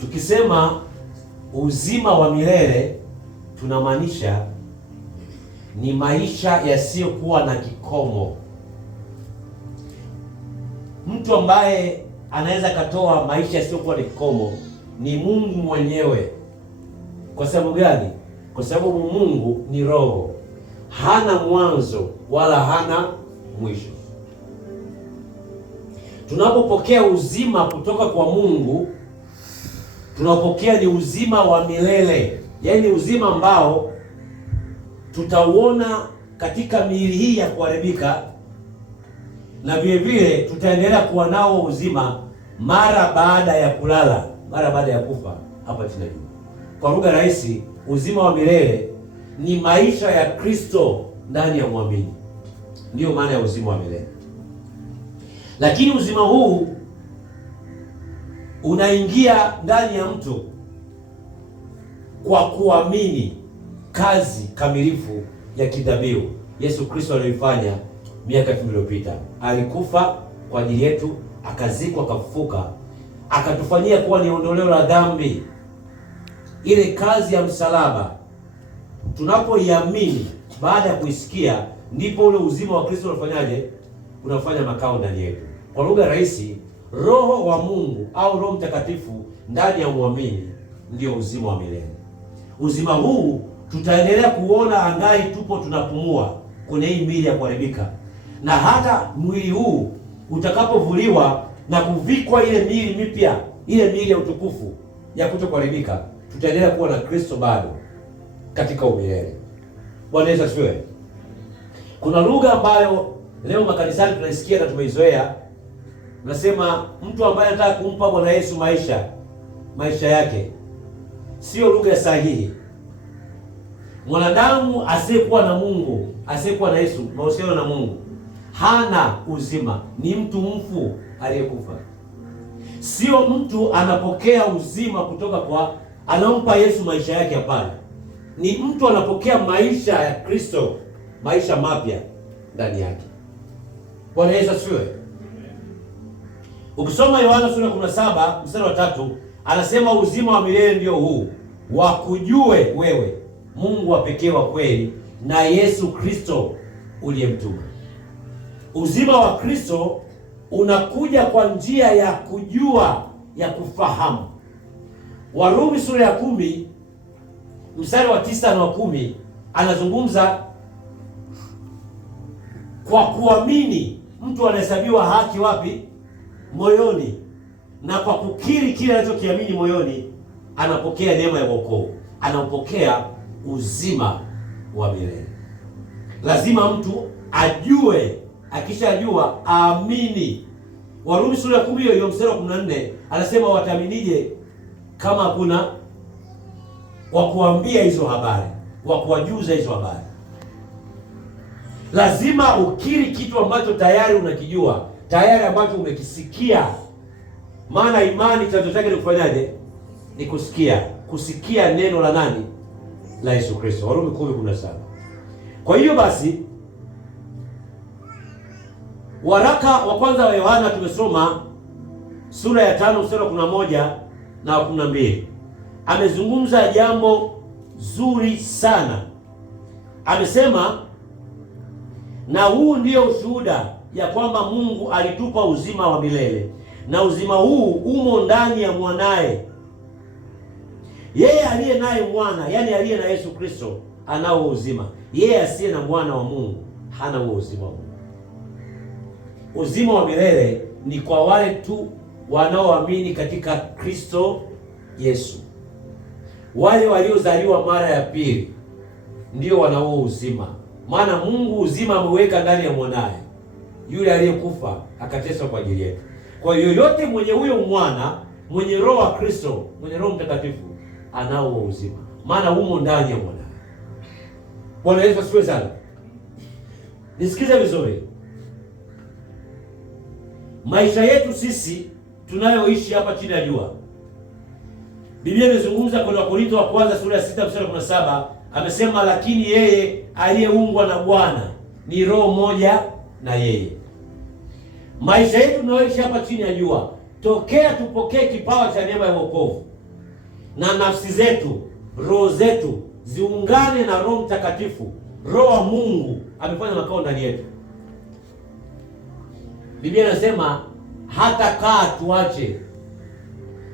Tukisema uzima wa milele tunamaanisha ni maisha yasiyokuwa na kikomo. Mtu ambaye anaweza katoa maisha yasiyokuwa na kikomo ni Mungu mwenyewe. Kwa sababu gani? Kwa sababu Mungu ni roho, hana mwanzo wala hana mwisho. Tunapopokea uzima kutoka kwa Mungu, tunapokea ni uzima wa milele, yaani uzima ambao tutauona katika miili hii ya kuharibika, na vile vile tutaendelea kuwa nao uzima mara baada ya kulala, mara baada ya kufa hapa chini. Kwa lugha rahisi, uzima wa milele ni maisha ya Kristo ndani ya mwamini, ndiyo maana ya uzima wa milele. Lakini uzima huu unaingia ndani ya mtu kwa kuamini kazi kamilifu ya kidhabihu Yesu Kristo aliyoifanya miaka 2000 iliyopita. Alikufa kwa ajili yetu, akazikwa, akafufuka, akatufanyia kuwa ni ondoleo la dhambi. Ile kazi ya msalaba tunapoiamini, baada ya kuisikia, ndipo ule uzima wa Kristo unafanyaje? Unafanya makao ndani yetu. Kwa lugha rahisi, Roho wa Mungu au Roho Mtakatifu ndani ya muamini ndio uzima wa milele. Uzima huu tutaendelea kuona angai tupo tunapumua kwenye hii miili ya kuharibika, na hata mwili huu utakapovuliwa na kuvikwa ile miili mipya, ile miili ya utukufu ya kutokuharibika, tutaendelea kuwa na Kristo bado katika umilele. Bwana Yesu asifiwe. Kuna lugha ambayo leo makanisani tunaisikia na tumeizoea. Nasema mtu ambaye anataka kumpa Bwana Yesu maisha yake. Sio lugha sahihi. Mwanadamu asiyekuwa na Mungu, asiyekuwa na Yesu, mahusiano na Mungu, hana uzima, ni mtu mfu aliyekufa. Sio mtu anapokea uzima kutoka kwa anampa Yesu maisha yake, hapana. Ni mtu anapokea maisha ya Kristo, maisha mapya ndani yake. Bwana Yesu asifiwe. Ukisoma Yohana sura 17 mstari wa 3, anasema uzima wa milele ndio huu, wakujue wewe Mungu wa pekee wa kweli na Yesu Kristo uliyemtuma. Uzima wa Kristo unakuja kwa njia ya kujua, ya kufahamu. Warumi sura ya 10 mstari wa 9 na wa 10 anazungumza kwa kuamini mtu anahesabiwa haki wapi? Moyoni. Na kwa kukiri kile anachokiamini moyoni anapokea neema ya wokovu, anapokea uzima wa milele. Lazima mtu ajue, akishajua aamini. Warumi sura ya 10 hiyo mstari wa 14 anasema wataaminije kama hakuna wa kuambia hizo habari, wa kuwajuza hizo habari. Lazima ukiri kitu ambacho tayari unakijua, tayari ambacho umekisikia. Maana imani chanzo chake ni kufanyaje? Ni kusikia. Kusikia neno la nani? La Yesu Kristo. Warumi 10:17. Kwa hiyo basi, waraka wa kwanza wa Yohana tumesoma sura ya 5 mstari wa 11 na 12. Amezungumza jambo zuri sana. Amesema, na huu ndio ushuhuda ya kwamba Mungu alitupa uzima wa milele, na uzima huu umo ndani ya mwanaye. Yeye aliye naye mwana, yani aliye na Yesu Kristo, anao uzima. Yeye asiye na mwana wa Mungu hana huo uzima wa Mungu. Uzima wa milele ni kwa wale tu wanaoamini katika Kristo Yesu. Wale waliozaliwa mara ya pili ndio wanao uzima. Maana Mungu uzima ameweka ndani ya mwanaye, yule aliyekufa akateswa kwa ajili yetu. Kwa hiyo yoyote mwenye huyo mwana, mwenye roho wa Kristo, mwenye Roho Mtakatifu, anao uzima, maana humo ndani ya mwanaye. Bwana Yesu asifiwe sana. Nisikize vizuri. Maisha yetu sisi tunayoishi hapa chini ya jua, Biblia imezungumza kwa Wakorintho wa kwanza sura ya 6 mstari wa 17, amesema lakini yeye aliyeungwa na Bwana ni roho moja na yeye. Maisha yetu tunayoishi hapa chini ya jua, tokea tupokee kipawa cha neema ya wokovu, na nafsi zetu, roho zetu ziungane na Roho Mtakatifu. Roho wa Mungu amefanya makao ndani yetu. Biblia inasema hata kaa tuache,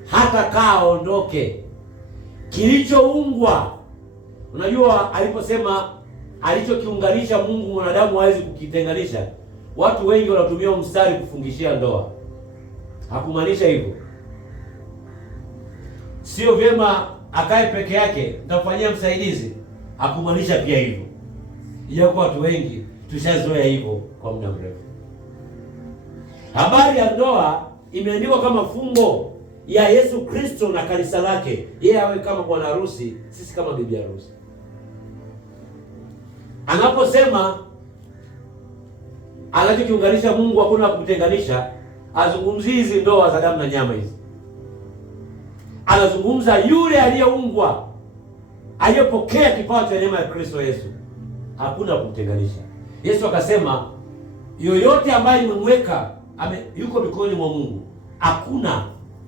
hata kaa aondoke. Kilichoungwa, unajua aliposema alichokiunganisha Mungu mwanadamu hawezi kukitenganisha. Watu wengi wanatumia mstari kufungishia ndoa. Hakumaanisha hivyo. Sio vyema akae peke yake, nitamfanyia msaidizi. Hakumaanisha pia hivyo. Ijapo watu wengi tushazoea hivyo kwa muda mrefu. Habari ya ndoa imeandikwa kama fungo ya Yesu Kristo na kanisa lake. Yeye awe kama bwana harusi, sisi kama bibi harusi. Anaposema anachokiunganisha Mungu hakuna kutenganisha, azungumzii hizi ndoa za damu na nyama hizi. Anazungumza yule aliyeungwa, aliyepokea kipawa cha neema ya Kristo Yesu. Hakuna kumtenganisha. Yesu akasema yoyote ambaye nimemweka yuko mikononi mwa Mungu, hakuna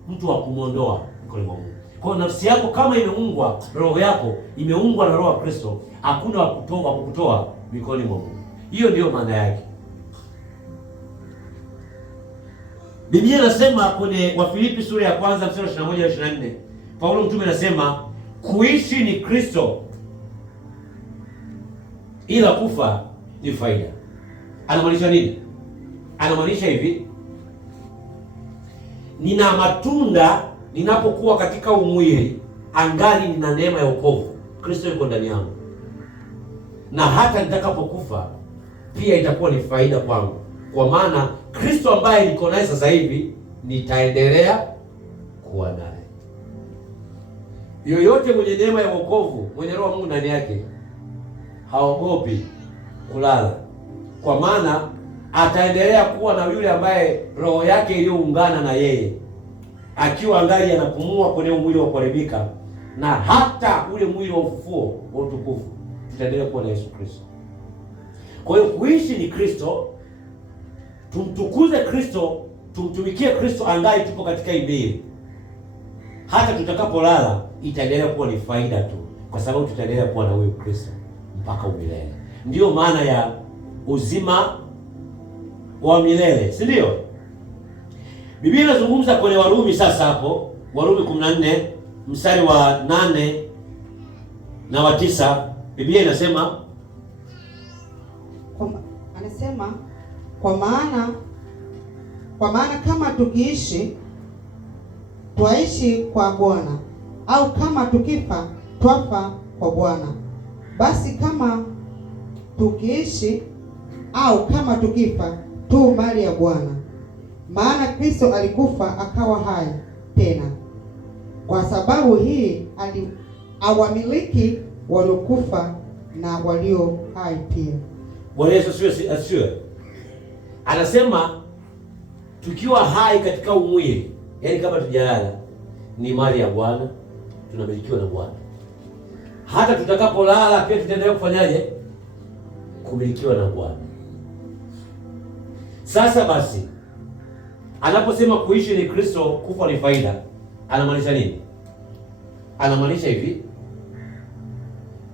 mtu wa kumwondoa mikononi mwa Mungu. Kwa nafsi yako kama imeungwa, roho yako imeungwa na roho ya Kristo, hakuna wa kukutoa mikononi mwa Mungu. Hiyo ndiyo maana yake. Biblia inasema kwenye Wafilipi sura ya kwanza mstari 21 na 24, Paulo mtume anasema kuishi ni Kristo, ila kufa ni faida. Anamaanisha nini? Anamaanisha hivi: nina matunda ninapokuwa katika umwili, angali nina neema ya wokovu. Kristo yuko ndani yangu, na hata nitakapokufa pia itakuwa ni faida kwangu, kwa maana Kristo ambaye niko naye sasa hivi nitaendelea kuwa naye. Yoyote mwenye neema ya wokovu, mwenye roho wa Mungu ndani yake, haogopi kulala, kwa maana ataendelea kuwa na yule ambaye roho yake iliyoungana na yeye, akiwa angali anapumua kwenye mwili wa kuharibika, na hata ule mwili wa ufufuo wa utukufu tutaendelea kuwa na Yesu Kristo. Kwa hiyo kuishi ni Kristo, tumtukuze Kristo, tumtumikie Kristo angali tupo katika imani. Hata tutakapolala itaendelea kuwa ni faida tu, kwa sababu tutaendelea kuwa na huyo Kristo mpaka umilele. Ndiyo maana ya uzima wa milele, si ndio? Biblia inazungumza kwenye Warumi sasa hapo, Warumi 14 mstari wa 8 na wa 9. Biblia inasema anasema kwa maana kama tukiishi twaishi kwa Bwana, au kama tukifa twafa kwa Bwana. Basi kama tukiishi au kama tukifa tu mali ya Bwana. Maana Kristo alikufa akawa hai tena, kwa sababu hii awamiliki waliokufa na walio hai pia. Bwana Yesu asifiwe. Anasema tukiwa hai katika umwili, yaani kama tujalala, ni mali ya Bwana, tunamilikiwa na Bwana. Hata tutakapolala pia tutaendelea kufanyaje? Kumilikiwa na Bwana. Sasa basi, anaposema kuishi ni Kristo, kufa ni faida, anamaanisha nini? Anamaanisha hivi: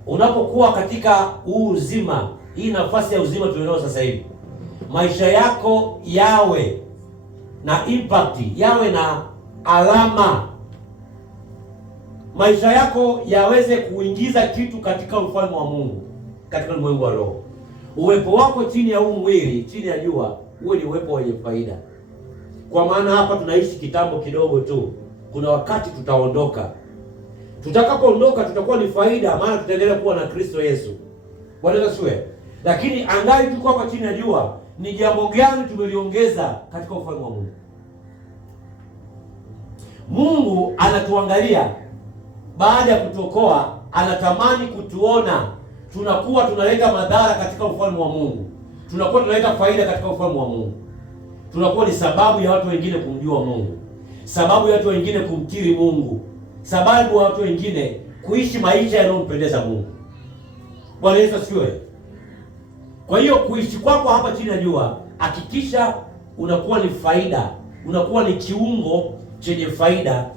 unapokuwa katika huu uzima, hii nafasi ya uzima tulionao sasa hivi, maisha yako yawe na impact, yawe na alama. Maisha yako yaweze kuingiza kitu katika ufalme wa Mungu, katika ulimwengu wa roho. Uwepo wako chini ya huu mwili, chini ya jua, uwe ni uwepo wenye faida. Kwa maana hapa tunaishi kitambo kidogo tu. Kuna wakati tutaondoka. Tutakapoondoka tutakuwa ni faida, maana tutaendelea kuwa na Kristo Yesu. Bwana asifiwe. Lakini angali tuko hapa chini ya jua, ni jambo gani tumeliongeza katika ufalme wa Mungu? Mungu anatuangalia baada ya kutokoa, anatamani kutuona tunakuwa tunaleta madhara katika ufalme wa Mungu, tunakuwa tunaleta faida katika ufalme wa Mungu, tunakuwa ni sababu ya watu wengine kumjua Mungu, sababu ya watu wengine kumkiri Mungu, sababu ya watu wengine kuishi maisha yanayompendeza Mungu. Bwana Yesu asifiwe. Kwa hiyo kuishi kwako hapa chini ya jua, hakikisha unakuwa ni faida, unakuwa ni kiungo chenye faida